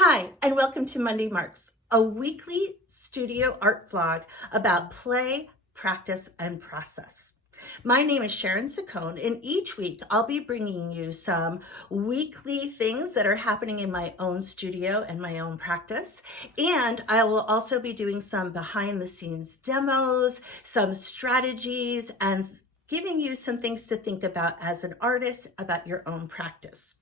Hi, and welcome to Monday Marks, a weekly studio art vlog about play, practice, and process. My name is Sharon Saccone, and each week I'll be bringing you some weekly things that are happening in my own studio and my own practice. And I will also be doing some behind the scenes demos, some strategies, and giving you some things to think about as an artist about your own practice.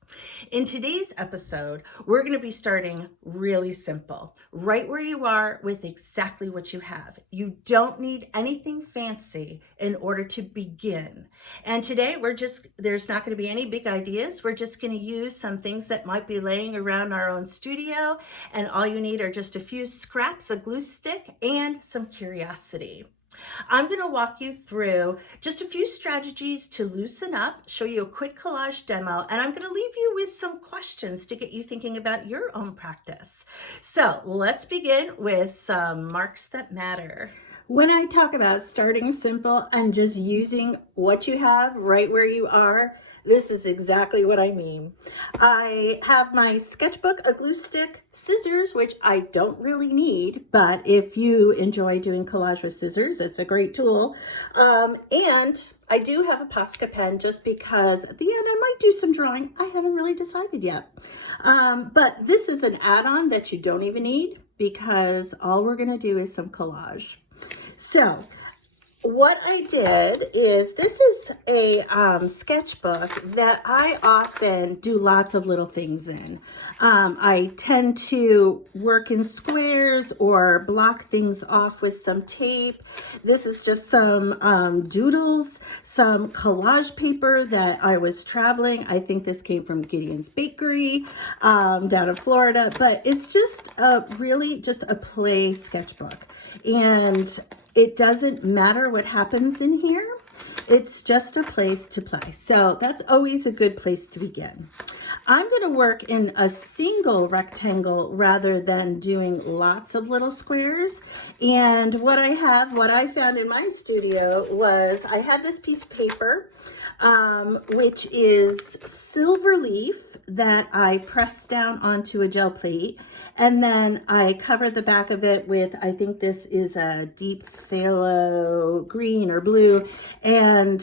In today's episode, we're going to be starting really simple, right where you are with exactly what you have. You don't need anything fancy in order to begin. And today there's not going to be any big ideas. We're just going to use some things that might be laying around our own studio. And all you need are just a few scraps, a glue stick, and some curiosity. I'm going to walk you through just a few strategies to loosen up, show you a quick collage demo, and I'm going to leave you with some questions to get you thinking about your own practice. So let's begin with some marks that matter. When I talk about starting simple and just using what you have right where you are, this is exactly what I mean. I have my sketchbook, a glue stick, scissors, which I don't really need, but if you enjoy doing collage with scissors, it's a great tool. And I do have a Posca pen just because at the end I might do some drawing. I haven't really decided yet. But this is an add-on that you don't even need because all we're gonna do is some collage. So what I did is, this is a sketchbook that I often do lots of little things in. I tend to work in squares or block things off with some tape. This is just some doodles, some collage paper that I was traveling. I think this came from Gideon's Bakery down in Florida, but it's just really just a play sketchbook. And it doesn't matter what happens in here. It's just a place to play. So that's always a good place to begin. I'm going to work in a single rectangle rather than doing lots of little squares. And what I found in my studio was I had this piece of paper, which is silver leaf that I pressed down onto a gel plate. And then I covered the back of it with, I think this is a deep phthalo green or blue, and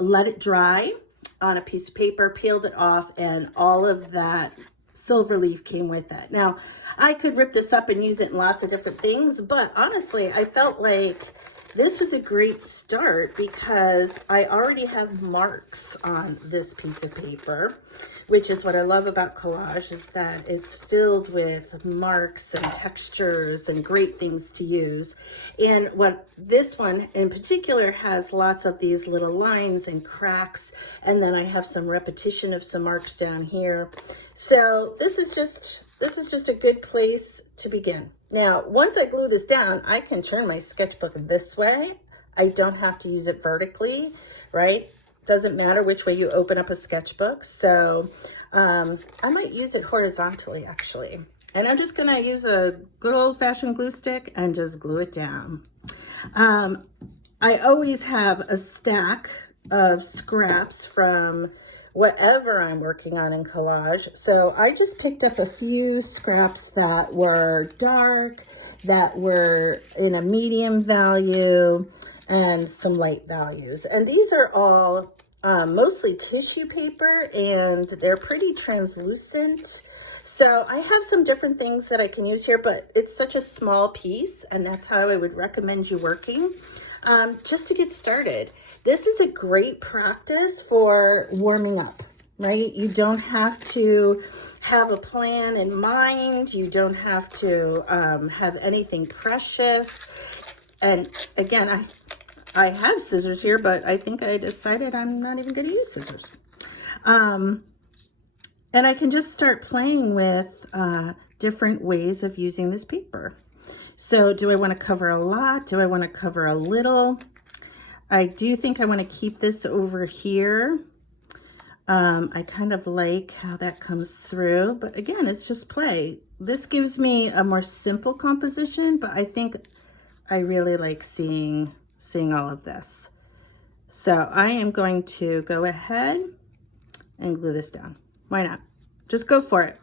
let it dry on a piece of paper, peeled it off, and all of that silver leaf came with it. Now, I could rip this up and use it in lots of different things, but honestly, I felt like this was a great start because I already have marks on this piece of paper, which is what I love about collage, is that it's filled with marks and textures and great things to use. And what this one in particular has lots of these little lines and cracks, and then I have some repetition of some marks down here. So this is just a good place to begin. Now, once I glue this down, I can turn my sketchbook this way. I don't have to use it vertically, right? Doesn't matter which way you open up a sketchbook. So I might use it horizontally, actually. And I'm just gonna use a good old-fashioned glue stick and just glue it down. I always have a stack of scraps from whatever I'm working on in collage. So I just picked up a few scraps that were dark, that were in a medium value, and some light values. And these are all mostly tissue paper, and they're pretty translucent. So I have some different things that I can use here, but it's such a small piece, and that's how I would recommend you working just to get started. This is a great practice for warming up, right? You don't have to have a plan in mind. You don't have to have anything precious. And again, I have scissors here, but I think I decided I'm not even going to use scissors. And I can just start playing with different ways of using this paper. So do I want to cover a lot? Do I want to cover a little? I do think I want to keep this over here. I kind of like how that comes through, but again, it's just play. This gives me a more simple composition, but I think I really like seeing all of this. So I am going to go ahead and glue this down. Why not? Just go for it.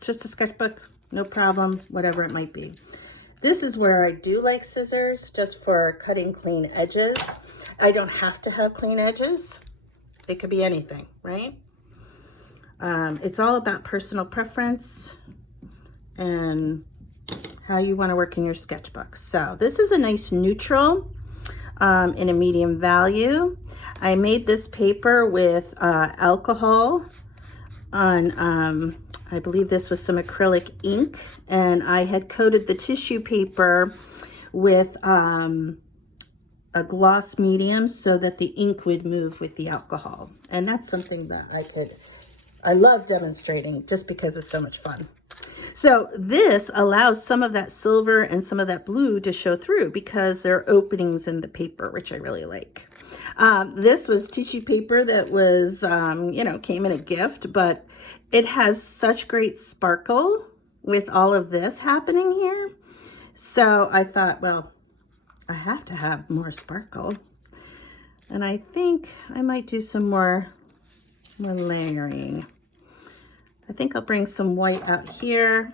It's just a sketchbook. no problem, whatever it might be. This is where I do like scissors, just for cutting clean edges. I don't have to have clean edges. It could be anything, right? It's all about personal preference and how you want to work in your sketchbook. So this is a nice neutral in a medium value. I made this paper with alcohol on, I believe this was some acrylic ink, and I had coated the tissue paper with a gloss medium so that the ink would move with the alcohol. And that's something that I love demonstrating just because it's so much fun. So this allows some of that silver and some of that blue to show through because there are openings in the paper, which I really like. This was tissue paper that was, you know, came in a gift, but it has such great sparkle with all of this happening here. So I thought, well, I have to have more sparkle. And I think I might do some more layering. I think I'll bring some white out here.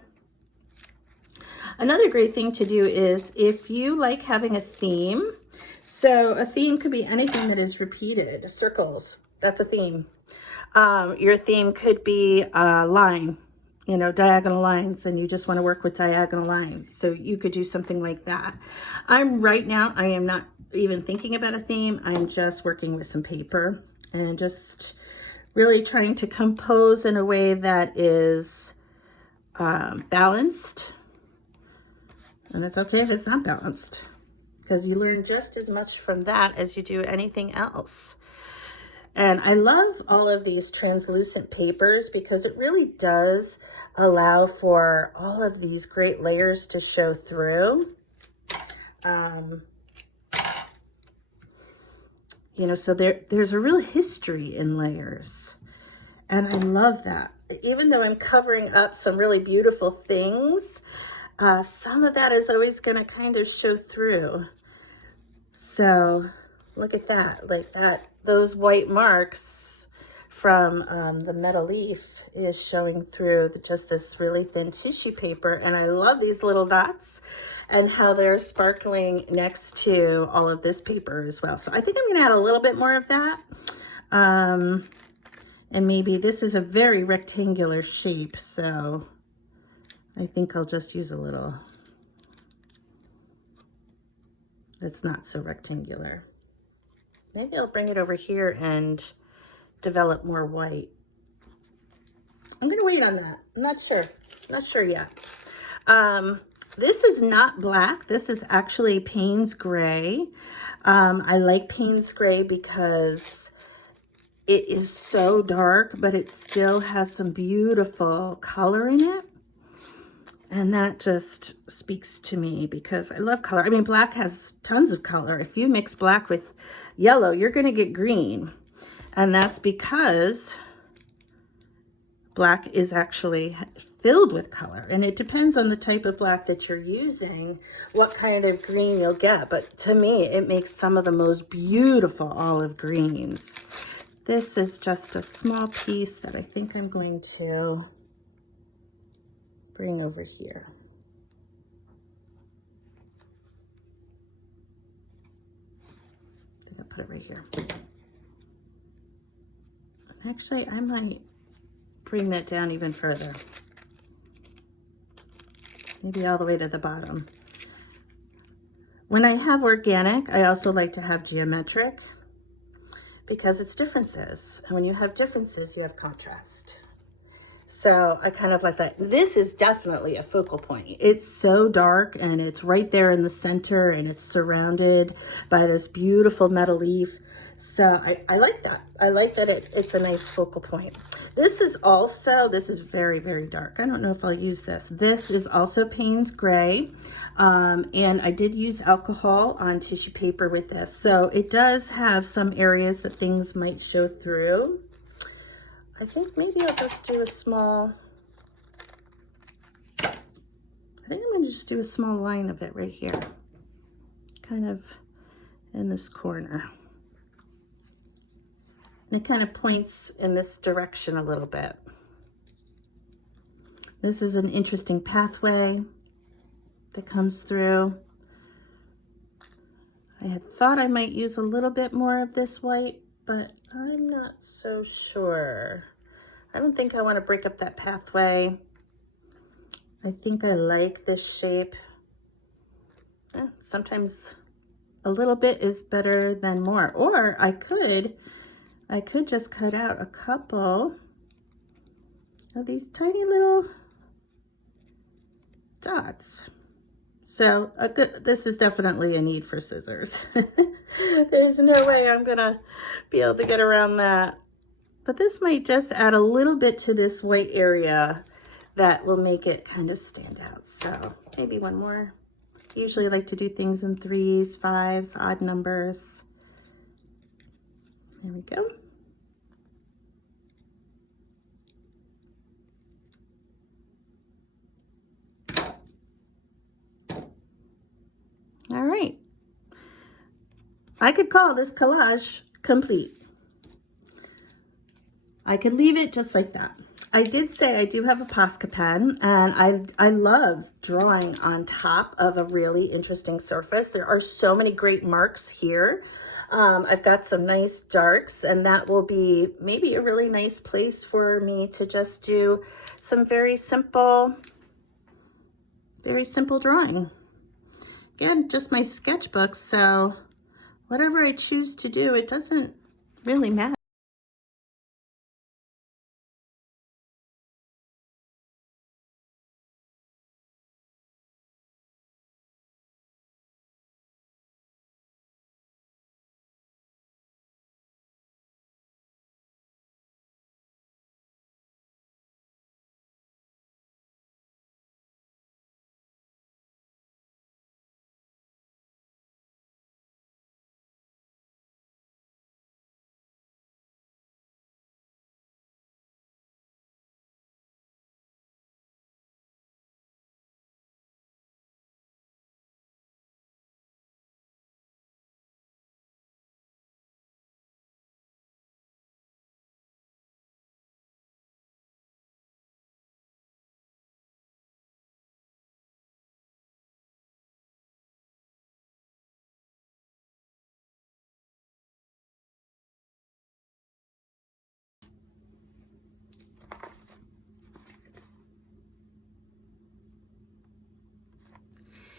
Another great thing to do is if you like having a theme, so a theme could be anything that is repeated. Circles, that's a theme. Your theme could be a line, you know, diagonal lines, and you just want to work with diagonal lines. So you could do something like that. Right now, I am not even thinking about a theme. I'm just working with some paper and just really trying to compose in a way that is balanced. And it's okay if it's not balanced, because you learn just as much from that as you do anything else. And I love all of these translucent papers because it really does allow for all of these great layers to show through. You know, so there's a real history in layers. And I love that. Even though I'm covering up some really beautiful things, some of that is always going to kind of show through. So look at that, like that, those white marks from the metal leaf is showing through just this really thin tissue paper. And I love these little dots and how they're sparkling next to all of this paper as well. So I think I'm going to add a little bit more of that. And maybe this is a very rectangular shape, so I think I'll just use a little that's not so rectangular. Maybe I'll bring it over here and develop more white. I'm going to wait on that. I'm not sure yet. This is not black. This is actually Payne's Gray. I like Payne's Gray because it is so dark, but it still has some beautiful color in it. And that just speaks to me because I love color. I mean, black has tons of color. If you mix black with yellow, you're going to get green. And that's because black is actually filled with color. And it depends on the type of black that you're using, what kind of green you'll get. But to me, it makes some of the most beautiful olive greens. This is just a small piece that I think I'm going to bring over here. I think I'll put it right here. Actually, I might bring that down even further. Maybe all the way to the bottom. When I have organic, I also like to have geometric because it's differences. And when you have differences, you have contrast. So I kind of like that. This is definitely a focal point. It's so dark and it's right there in the center and it's surrounded by this beautiful metal leaf. So I like that. I like that it's a nice focal point. This is very, very dark. I don't know if I'll use this. This is also Payne's Gray. And I did use alcohol on tissue paper with this. So it does have some areas that things might show through. I think maybe I'll just do a small, I think I'm going to just do a small line of it right here, kind of in this corner. And it kind of points in this direction a little bit. This is an interesting pathway that comes through. I had thought I might use a little bit more of this white, but I'm not so sure. I don't think I want to break up that pathway. I think I like this shape. Sometimes a little bit is better than more. Or I could just cut out a couple of these tiny little dots. So this is definitely a need for scissors. There's no way I'm gonna be able to get around that. But this might just add a little bit to this white area that will make it kind of stand out. So maybe one more. Usually I like to do things in 3s, 5s, odd numbers. There we go. All right. I could call this collage complete. I could leave it just like that. I did say I do have a Posca pen, and I love drawing on top of a really interesting surface. There are so many great marks here. I've got some nice darks, and that will be maybe a really nice place for me to just do some very simple drawing. Again, just my sketchbook, so whatever I choose to do, it doesn't really matter.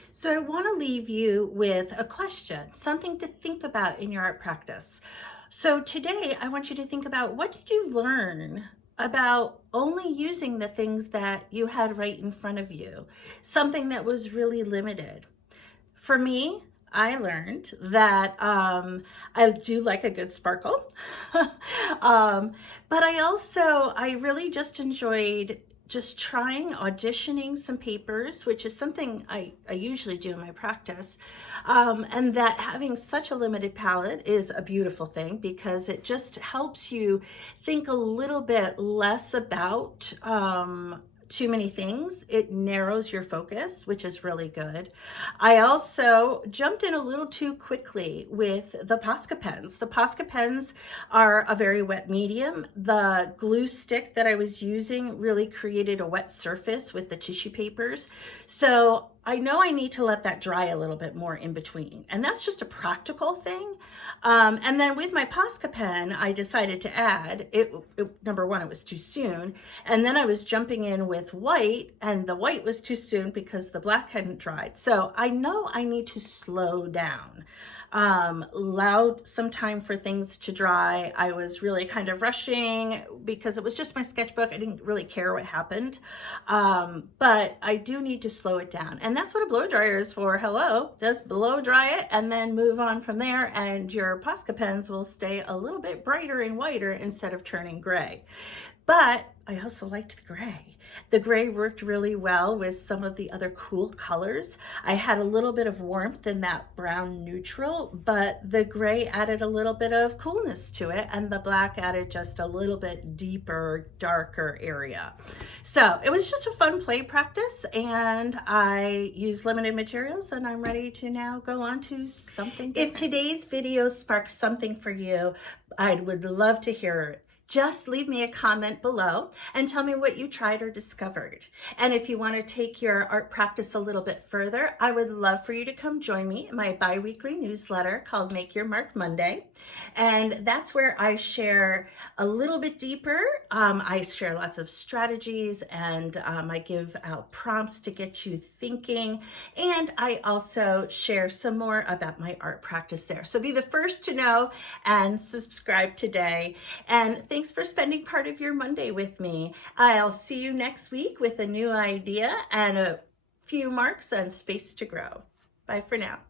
So I want to leave you with a question, something to think about in your art practice. So today I want you to think about, what did you learn about only using the things that you had right in front of you? Something that was really limited. For me, I learned that I do like a good sparkle. But I really just enjoyed just trying, auditioning some papers, which is something I usually do in my practice. And that having such a limited palette is a beautiful thing, because it just helps you think a little bit less about too many things. It narrows your focus, which is really good. I also jumped in a little too quickly with the Posca pens. The Posca pens are a very wet medium. The glue stick that I was using really created a wet surface with the tissue papers. So I know I need to let that dry a little bit more in between, and that's just a practical thing. And then with my Posca pen, I decided to add, number one, it was too soon, and then I was jumping in with white, and the white was too soon because the black hadn't dried. So I know I need to slow down. Allowed some time for things to dry. I was really kind of rushing because it was just my sketchbook. I didn't really care what happened. But I do need to slow it down. And that's what a blow dryer is for. Hello, just blow dry it and then move on from there. And your Posca pens will stay a little bit brighter and whiter instead of turning gray. But I also liked the gray. The gray worked really well with some of the other cool colors. I had a little bit of warmth in that brown neutral, but the gray added a little bit of coolness to it, and the black added just a little bit deeper, darker area. So it was just a fun play practice, and I used limited materials, and I'm ready to now go on to something different. If today's video sparked something for you, I would love to hear it. just leave me a comment below and tell me what you tried or discovered. And if you want to take your art practice a little bit further, I would love for you to come join me in my bi-weekly newsletter called Make Your Mark Monday. And that's where I share a little bit deeper. I share lots of strategies, and I give out prompts to get you thinking. And I also share some more about my art practice there. So be the first to know and subscribe today. And thanks for spending part of your Monday with me. I'll see you next week with a new idea and a few marks and space to grow. Bye for now.